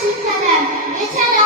新鲜的原香的